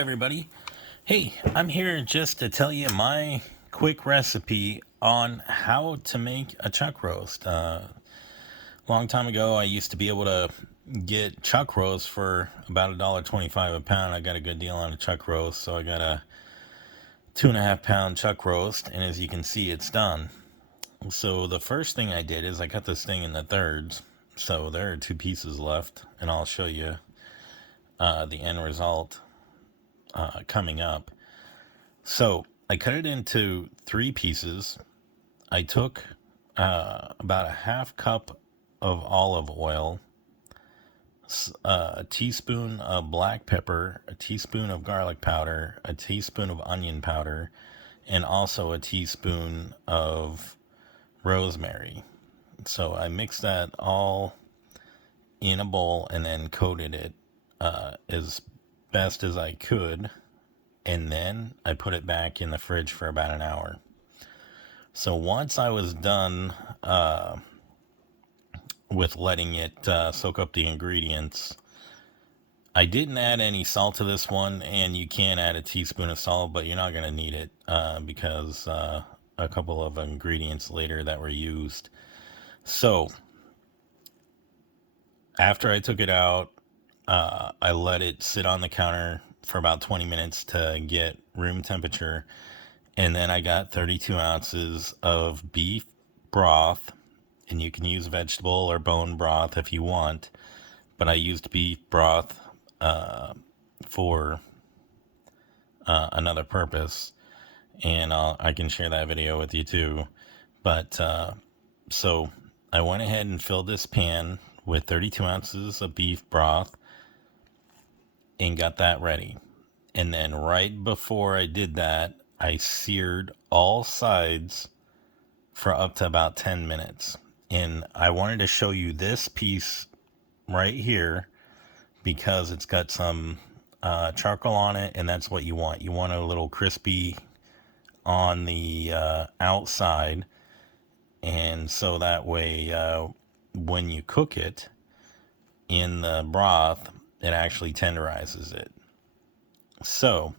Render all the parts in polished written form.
everybody. Hey, I'm here just to tell you my quick recipe on how to make a chuck roast. Long time ago, I used to be able to get chuck roast for about $1.25 a pound. I got a good deal on a chuck roast, so I got a 2.5 pound chuck roast, and as you can see, it's done. So the first thing I did is I cut this thing into thirds. So there are 2 pieces left, and I'll show you the end result coming up. So I cut it into 3 pieces. I took about a half cup of olive oil, a teaspoon of black pepper, a teaspoon of garlic powder, a teaspoon of onion powder, and also a teaspoon of rosemary. So I mixed that all in a bowl and then coated it as best as I could, and then I put it back in the fridge for about an hour. So once I was done with letting it soak up the ingredients, I didn't add any salt to this one, and you can add a teaspoon of salt, but you're not going to need it because a couple of ingredients later that were used. So after I took it out, I let it sit on the counter for about 20 minutes to get room temperature. And then I got 32 ounces of beef broth, and you can use vegetable or bone broth if you want, but I used beef broth for another purpose, and I can share that video with you too. But so I went ahead and filled this pan with 32 ounces of beef broth and got that ready. And then right before I did that, I seared all sides for up to about 10 minutes. And I wanted to show you this piece right here because it's got some charcoal on it, and that's what you want. You want a little crispy on the outside, and so that way when you cook it in the broth, it actually tenderizes it. So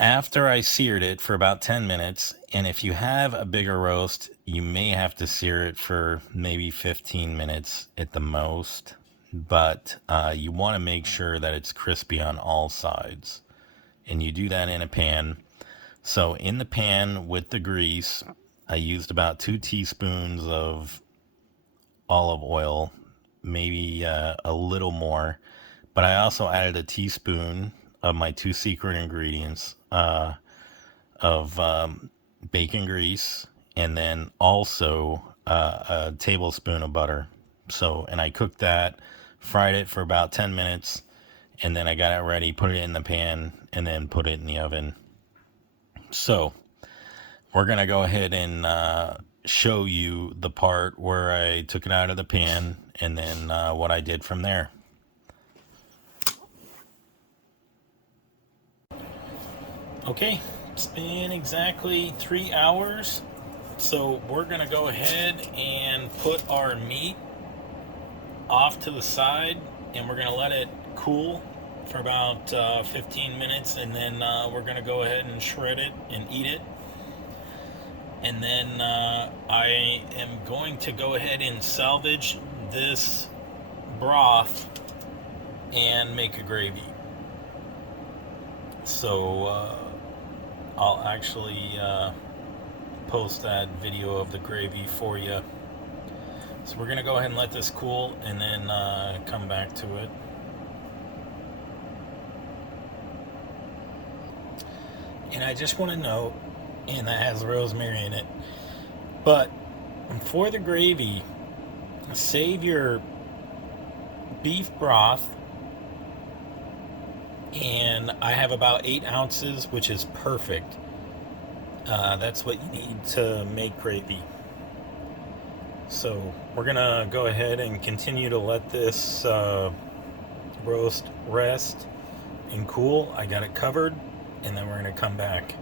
after I seared it for about 10 minutes, and if you have a bigger roast, you may have to sear it for maybe 15 minutes at the most, but you want to make sure that it's crispy on all sides, and you do that in a pan. So in the pan with the grease, I used about 2 teaspoons of olive oil, maybe a little more, but I also added a teaspoon of my 2 secret ingredients of bacon grease, and then also a tablespoon of butter. So, and I cooked that, fried it for about 10 minutes, and then I got it ready, put it in the pan, and then put it in the oven. So we're going to go ahead and show you the part where I took it out of the pan, and then what I did from there. Okay, it's been exactly 3 hours, so we're going to go ahead and put our meat off to the side, and we're going to let it cool for about 15 minutes, and then we're going to go ahead and shred it and eat it. And then I am going to go ahead and salvage this broth and make a gravy. So I'll actually post that video of the gravy for you. So we're going to go ahead and let this cool, and then come back to it. And I just want to note, and that has rosemary in it, but for the gravy, save your beef broth, and I have about 8 ounces, which is perfect. That's what you need to make gravy. So we're gonna go ahead and continue to let this roast rest and cool. I got it covered, and then we're gonna come back.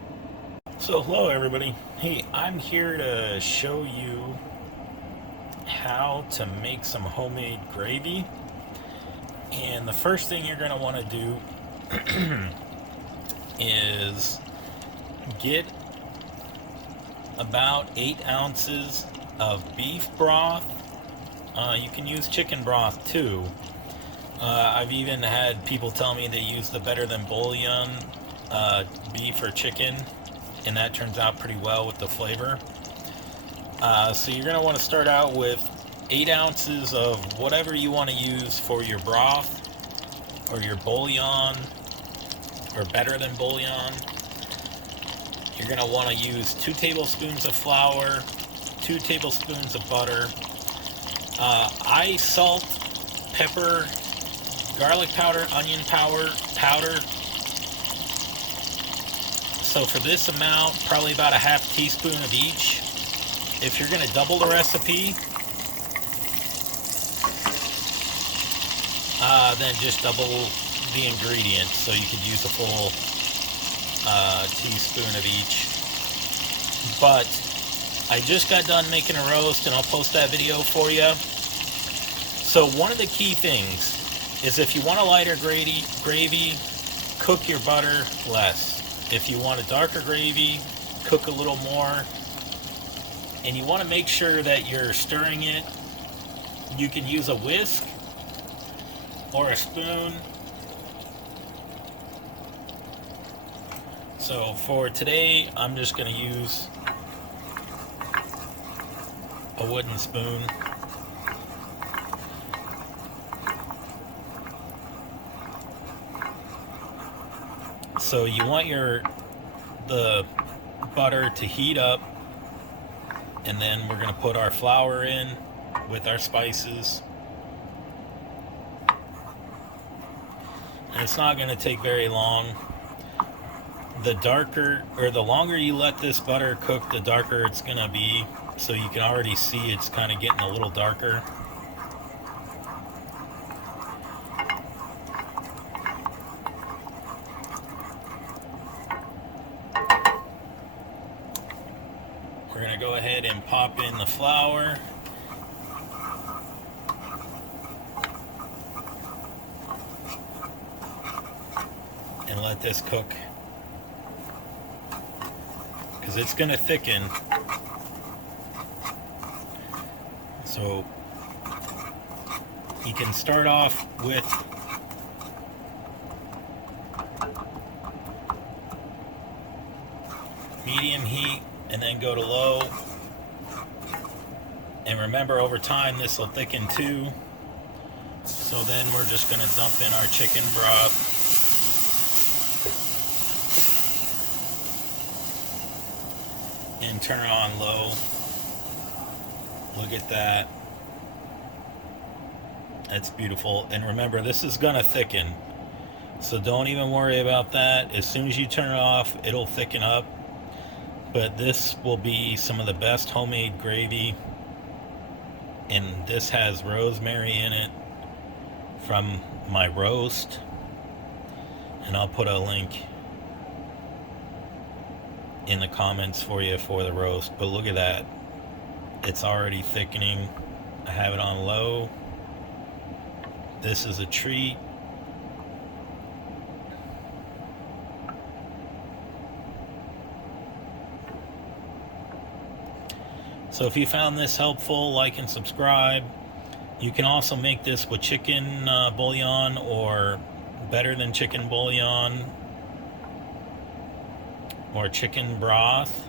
So hello everybody. Hey, I'm here to show you how to make some homemade gravy. And the first thing you're going to want to do is get about 8 ounces of beef broth. You can use chicken broth too. I've even had people tell me they use the Better Than Bouillon beef or chicken, and that turns out pretty well with the flavor. So you're going to want to start out with 8 ounces of whatever you want to use for your broth or your bouillon or Better Than Bouillon. You're going to want to use 2 tablespoons of flour, 2 tablespoons of butter. I salt, pepper, garlic powder, onion powder. So for this amount, probably about a half teaspoon of each. If you're going to double the recipe, then just double the ingredients. So you could use a full teaspoon of each. But I just got done making a roast, and I'll post that video for you. So one of the key things is if you want a lighter gravy, cook your butter less. If you want a darker gravy, cook a little more. And you want to make sure that you're stirring it. You can use a whisk or a spoon. So for today, I'm just going to use a wooden spoon. So you want the butter to heat up, and then we're going to put our flour in with our spices. And it's not going to take very long. The longer you let this butter cook, the darker it's going to be. So you can already see it's kind of getting a little darker. We're going to go ahead and pop in the flour. And let this cook, because it's going to thicken. So you can start off with medium heat and then go to low. And remember, over time this will thicken too. So then we're just going to dump in our chicken broth. And turn it on low. Look at that. That's beautiful. And remember, this is going to thicken. So don't even worry about that. As soon as you turn it off, it'll thicken up. But this will be some of the best homemade gravy. And this has rosemary in it from my roast. And I'll put a link in the comments for you for the roast. But look at that. It's already thickening. I have it on low. This is a treat. So if you found this helpful, like and subscribe. You can also make this with chicken bouillon or Better Than Chicken bouillon or chicken broth.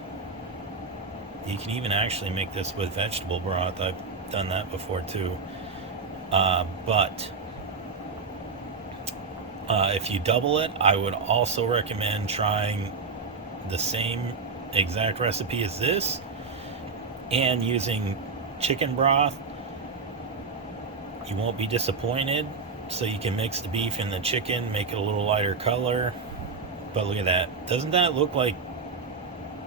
You can even actually make this with vegetable broth. I've done that before too. But if you double it, I would also recommend trying the same exact recipe as this and using chicken broth. You won't be disappointed. So you can mix the beef and the chicken, make it a little lighter color. But look at that. Doesn't that look like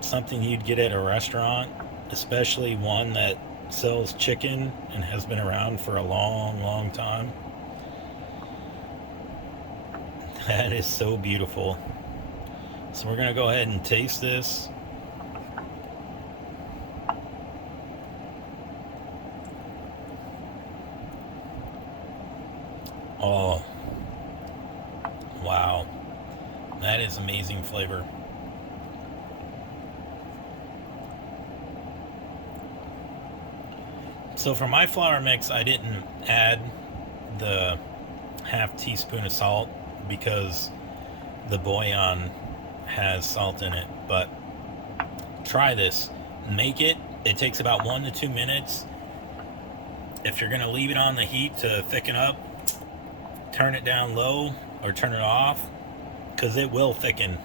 something you'd get at a restaurant? Especially one that sells chicken and has been around for a long, long time. That is so beautiful. So we're going to go ahead and taste this. Oh, wow. That is amazing flavor. So for my flour mix, I didn't add the half teaspoon of salt because the bouillon has salt in it. But try this. Make it. It takes about 1 to 2 minutes. If you're going to leave it on the heat to thicken up, turn it down low or turn it off, because it will thicken.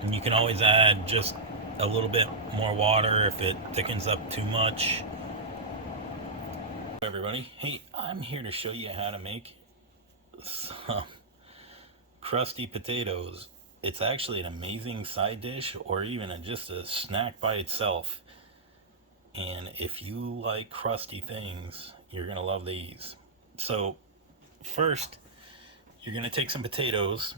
And you can always add just a little bit more water if it thickens up too much. Hey everybody, hey, I'm here to show you how to make some crusty potatoes. It's actually an amazing side dish, or even just a snack by itself. And if you like crusty things, you're gonna love these. So first, you're gonna take some potatoes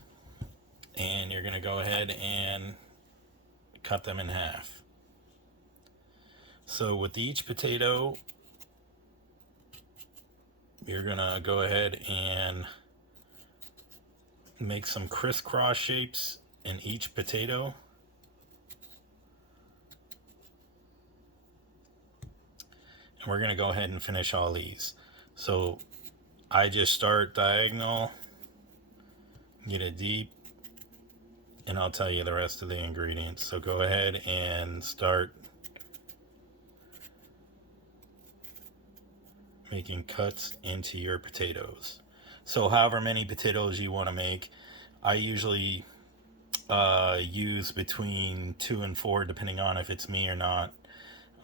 and you're gonna go ahead and cut them in half. So with each potato, you're gonna go ahead and make some crisscross shapes in each potato. And we're gonna go ahead and finish all these. So I just start diagonal, get it deep, and I'll tell you the rest of the ingredients. So go ahead and start making cuts into your potatoes. So however many potatoes you want to make, I usually use between 2 and 4 depending on if it's me or not.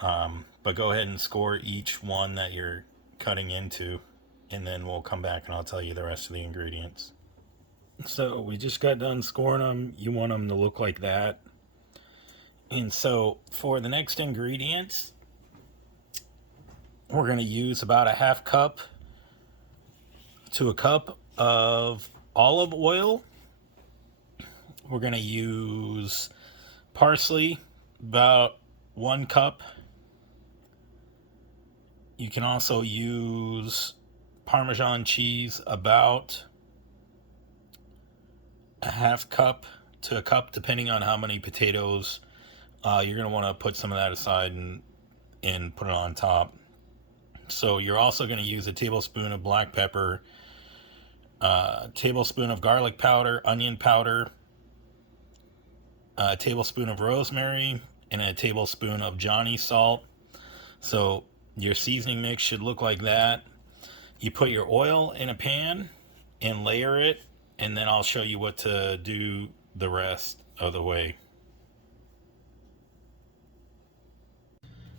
But go ahead and score each one that you're cutting into, and then we'll come back and I'll tell you the rest of the ingredients. So we just got done scoring them. You want them to look like that. And so for the next ingredients, we're going to use about a half cup to a cup of olive oil. We're going to use parsley, about 1 cup. You can also use Parmesan cheese, about a half cup to a cup, depending on how many potatoes. You're going to want to put some of that aside and put it on top. So you're also going to use a tablespoon of black pepper, a tablespoon of garlic powder, onion powder, a tablespoon of rosemary, and a tablespoon of Johnny salt. So your seasoning mix should look like that. You put your oil in a pan and layer it, and then I'll show you what to do the rest of the way.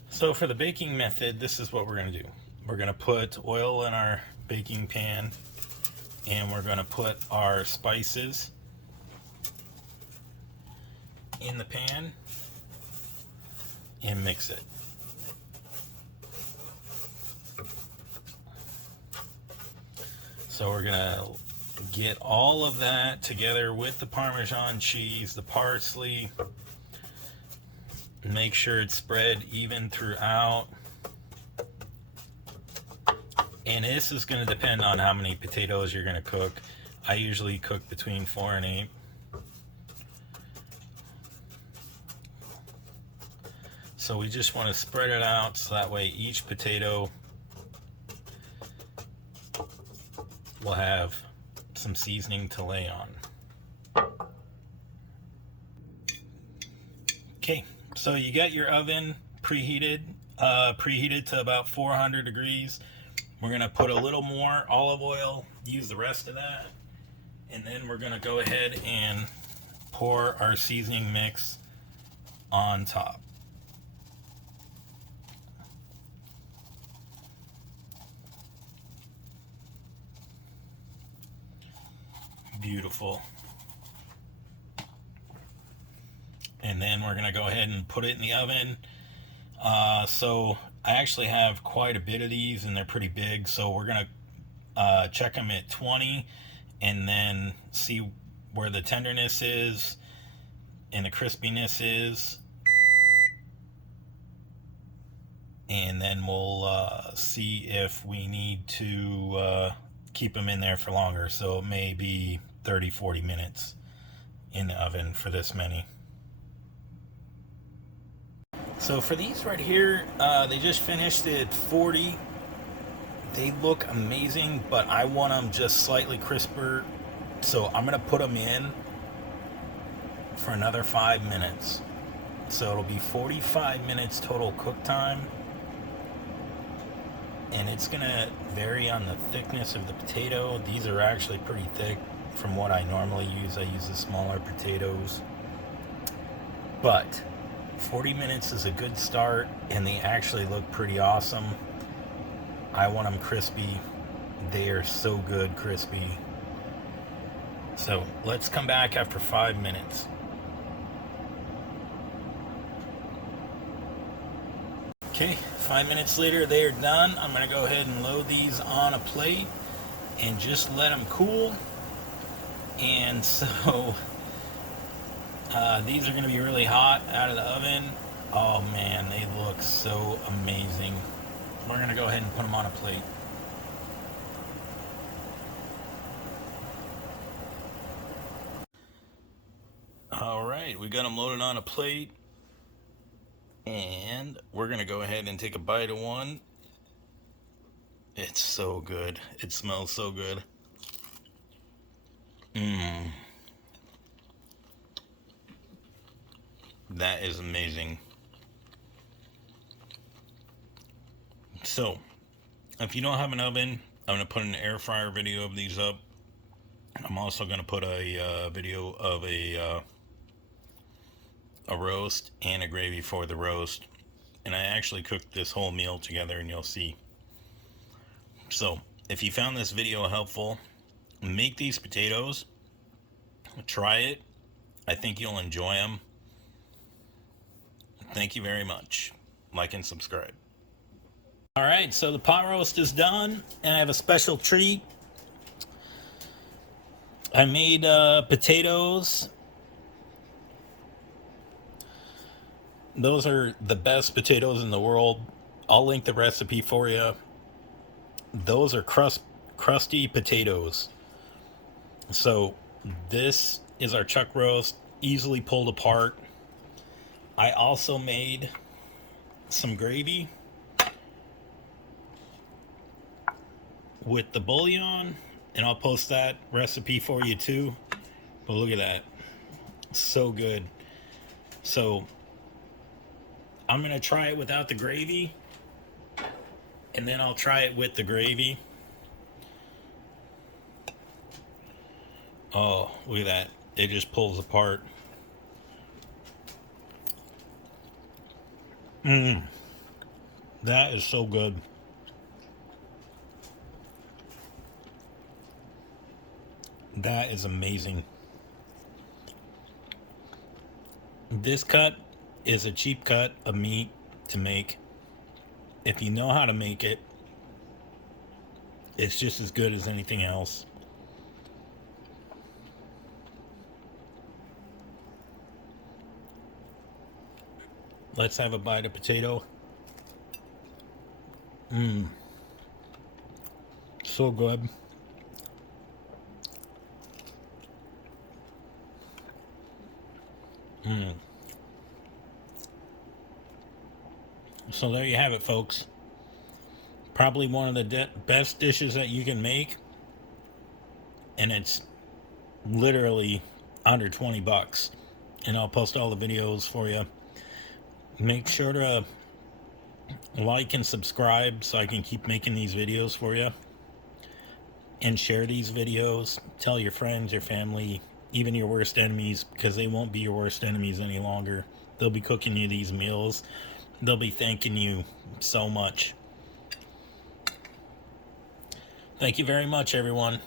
So for the baking method, this is what we're going to do. We're going to put oil in our baking pan, and we're going to put our spices in the pan and mix it. So we're going to get all of that together with the Parmesan cheese, the parsley. Make sure it's spread even throughout. And this is going to depend on how many potatoes you're going to cook. I usually cook between 4 and 8. So we just want to spread it out so that way each potato will have some seasoning to lay on. Okay, so you got your oven preheated to about 400 degrees. We're going to put a little more olive oil, use the rest of that, and then we're going to go ahead and pour our seasoning mix on top. Beautiful. And then we're going to go ahead and put it in the oven. So I actually have quite a bit of these and they're pretty big, so we're going to check them at 20 and then see where the tenderness is and the crispiness is, and then we'll see if we need to keep them in there for longer. So it may be 30-40 minutes in the oven for this many. So for these right here, they just finished at 40. They look amazing, but I want them just slightly crisper. So I'm going to put them in for another 5 minutes. So it'll be 45 minutes total cook time. And it's going to vary on the thickness of the potato. These are actually pretty thick from what I normally use. I use the smaller potatoes. But 40 minutes is a good start, and they actually look pretty awesome. I want them crispy. They are so good crispy. So let's come back after 5 minutes. Okay, 5 minutes later, they are done. I'm going to go ahead and load these on a plate and just let them cool. And so these are going to be really hot out of the oven. Oh man, they look so amazing. We're going to go ahead and put them on a plate. All right, we got them loaded on a plate. And we're going to go ahead and take a bite of one. It's so good. It smells so good. That is amazing. So, if you don't have an oven, I'm going to put an air fryer video of these up. I'm also going to put a video of a roast and a gravy for the roast. And I actually cooked this whole meal together, and you'll see. So, if you found this video helpful, make these potatoes. Try it. I think you'll enjoy them. Thank you very much. Like and subscribe. All right, so the pot roast is done, and I have a special treat. I made potatoes. Those are the best potatoes in the world. I'll link the recipe for you. Those are crusty potatoes. So this is our chuck roast, easily pulled apart. I also made some gravy with the bouillon, and I'll post that recipe for you too. But look at that. It's so good. So I'm going to try it without the gravy, and then I'll try it with the gravy. Oh, look at that. It just pulls apart. That is so good. That is amazing. This cut is a cheap cut of meat to make. If you know how to make it, it's just as good as anything else. Let's have a bite of potato. So good. So there you have it, folks. Probably one of the best dishes that you can make, and it's literally under 20 bucks. And I'll post all the videos for you. Make sure to like and subscribe so I can keep making these videos for you, and share these videos. Tell your friends, your family, even your worst enemies, because they won't be your worst enemies any longer. They'll be cooking you these meals. They'll be thanking you so much. Thank you very much, everyone.